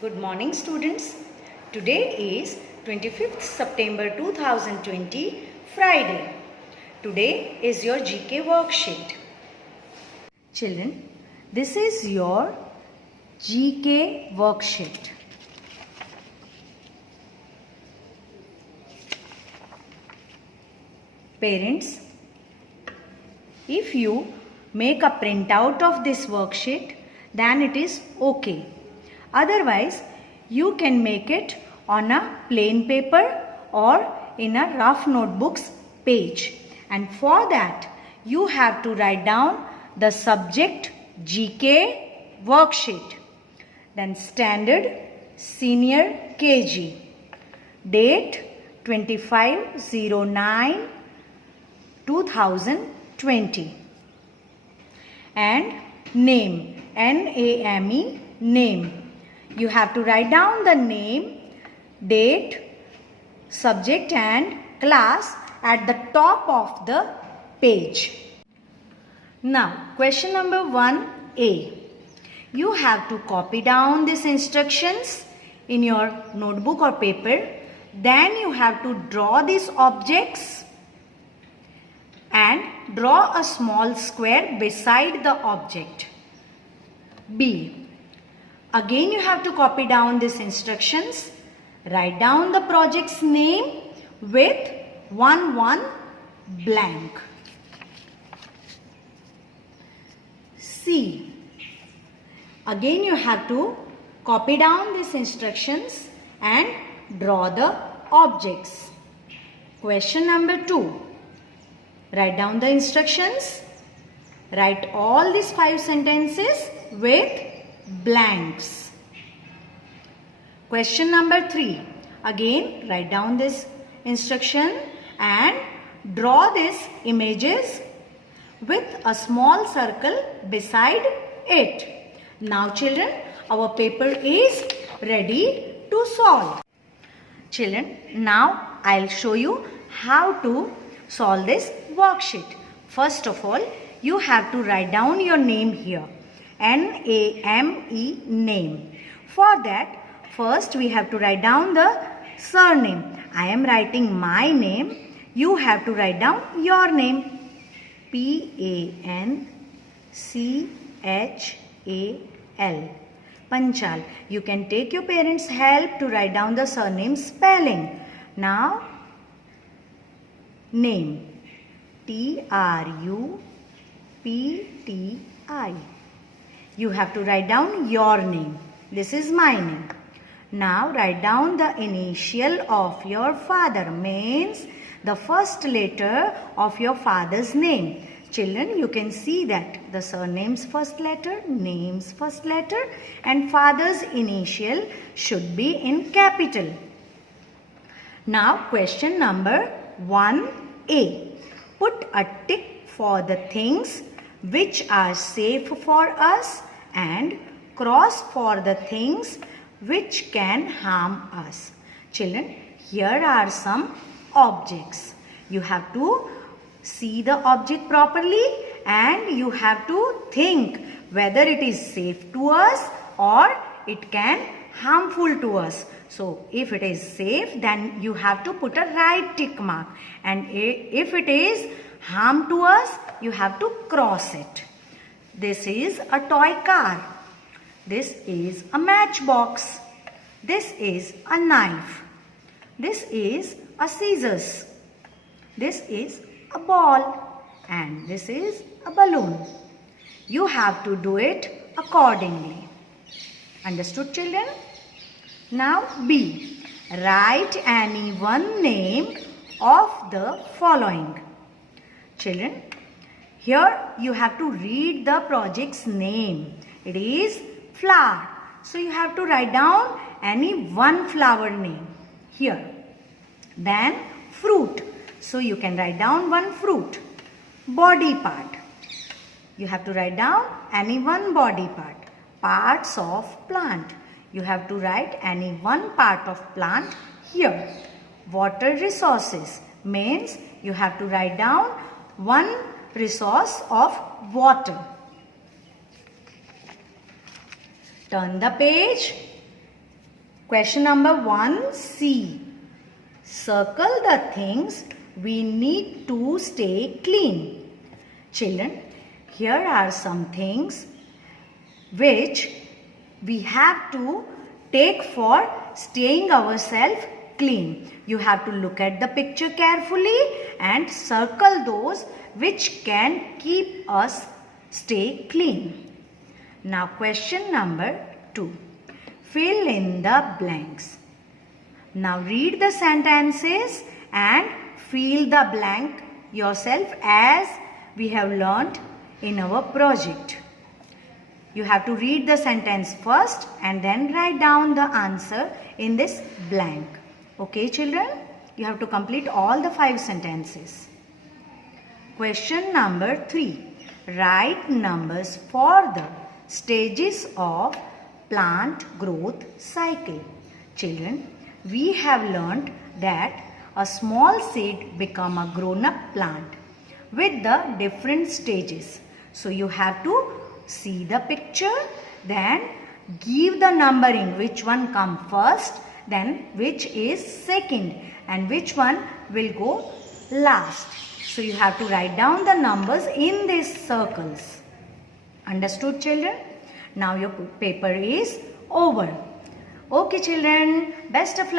Good morning students. Today is 25th September 2020 Friday. Today is your GK worksheet. Children, this is your GK worksheet. Parents, if you make a printout of this worksheet, then it is okay. Otherwise, you can make it on a plain paper or in a rough notebook's page. And for that, you have to write down the subject GK worksheet. Then standard senior KG. Date 25/09/2020. And name, NAME, name. You have to write down the name, date, subject and class at the top of the page. Now, question number 1A. You have to copy down these instructions in your notebook or paper. Then you have to draw these objects and draw a small square beside the object. B. Again you have to copy down these instructions. Write down the project's name with 1 blank. C. Again you have to copy down these instructions and draw the objects. Question number 2. Write down the instructions. Write all these 5 sentences with blanks. Question number 3. Again, write down this instruction and draw these images with a small circle beside it. Now children, our paper is ready to solve. Children, now I'll show you how to solve this worksheet. First of all, you have to write down your name here. NAME, name. For that, first we have to write down the surname. I am writing my name. You have to write down your name. PANCHAL. Panchal. You can take your parents' help to write down the surname spelling. Now, name. TRUPTI. You have to write down your name. This is my name. Now write down the initial of your father, means the first letter of your father's name. Children, you can see that the surname's first letter, name's first letter and father's initial should be in capital. Now question number 1A. Put a tick for the things which are safe for us and cross for the things which can harm us. Children, here are some objects. You have to see the object properly and you have to think whether it is safe to us or it can harmful to us. So, if it is safe, then you have to put a right tick mark, and if it is harm to us, you have to cross it. This is a toy car. This is a matchbox. This is a knife. This is a scissors. This is a ball. And this is a balloon. You have to do it accordingly. Understood, children? Now B. Write any one name of the following. Children, here you have to read the project's name. It is flower. So you have to write down any one flower name here. Then fruit. So you can write down one fruit. Body part. You have to write down any one body part. Parts of plant. You have to write any one part of plant here. Water resources means you have to write down one resource of water. Turn the page Question number 1C. Circle the things we need to stay clean. Children, here are some things which we have to take for staying ourselves clean. You have to look at the picture carefully and circle those which can keep us stay clean. Now question number 2. Fill in the blanks. Now read the sentences and fill the blank yourself as we have learnt in our project. You have to read the sentence first and then write down the answer in this blank. Okay, children? You have to complete all the 5 sentences. Question number 3. Write numbers for the stages of plant growth cycle. Children, we have learnt that a small seed become a grown-up plant with the different stages. So you have to see the picture, then give the numbering, which one come first, then which is second, and which one will go last. So you have to write down the numbers in these circles. Understood, children? Now your paper is over. Okay, children, best of luck.